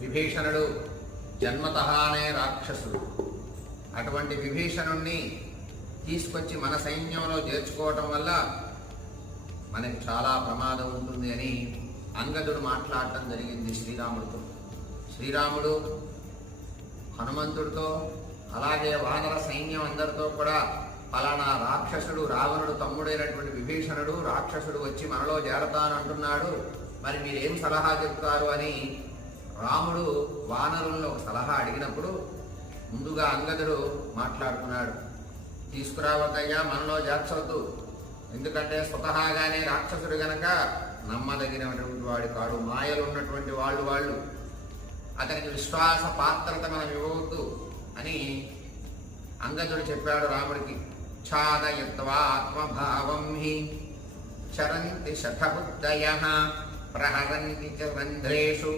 విభీషణుడు జన్మతహానే రాక్షసుడు. అటువంటి విభీషణుణ్ణి తీసుకొచ్చి మన సైన్యంలో చేర్చుకోవటం వల్ల మనకి చాలా ప్రమాదం ఉంటుంది అని అంగదుడు మాట్లాడటం జరిగింది శ్రీరాముడితో. శ్రీరాముడు హనుమంతుడితో అలాగే వానర సైన్యం అందరితో కూడా ఫలానా రాక్షసుడు, రావణుడు తమ్ముడైనటువంటి విభీషణుడు రాక్షసుడు వచ్చి మనలో చేరతానంటున్నాడు, మరి మీరేం సలహా చెప్తారు అని రాముడు వానరుల్లో ఒక సలహా అడిగినప్పుడు ముందుగా అంగదుడు మాట్లాడుతున్నాడు. తీసుకురావద్దయ్యా, మనలో చేర్చవద్దు, ఎందుకంటే స్వతహాగానే రాక్షసుడు గనక నమ్మదగినటువంటి వాడు కాడు, మాయలు ఉన్నటువంటి వాళ్ళు అతనికి విశ్వాస పాత్రత మనం ఇవ్వవద్దు అని అంగదుడు చెప్పాడు రాముడికి. ఛాదయత్వా ఆత్మభావం హి చరంతి శతబుద్ధయః ప్రహరంతి చ రంధ్రేషు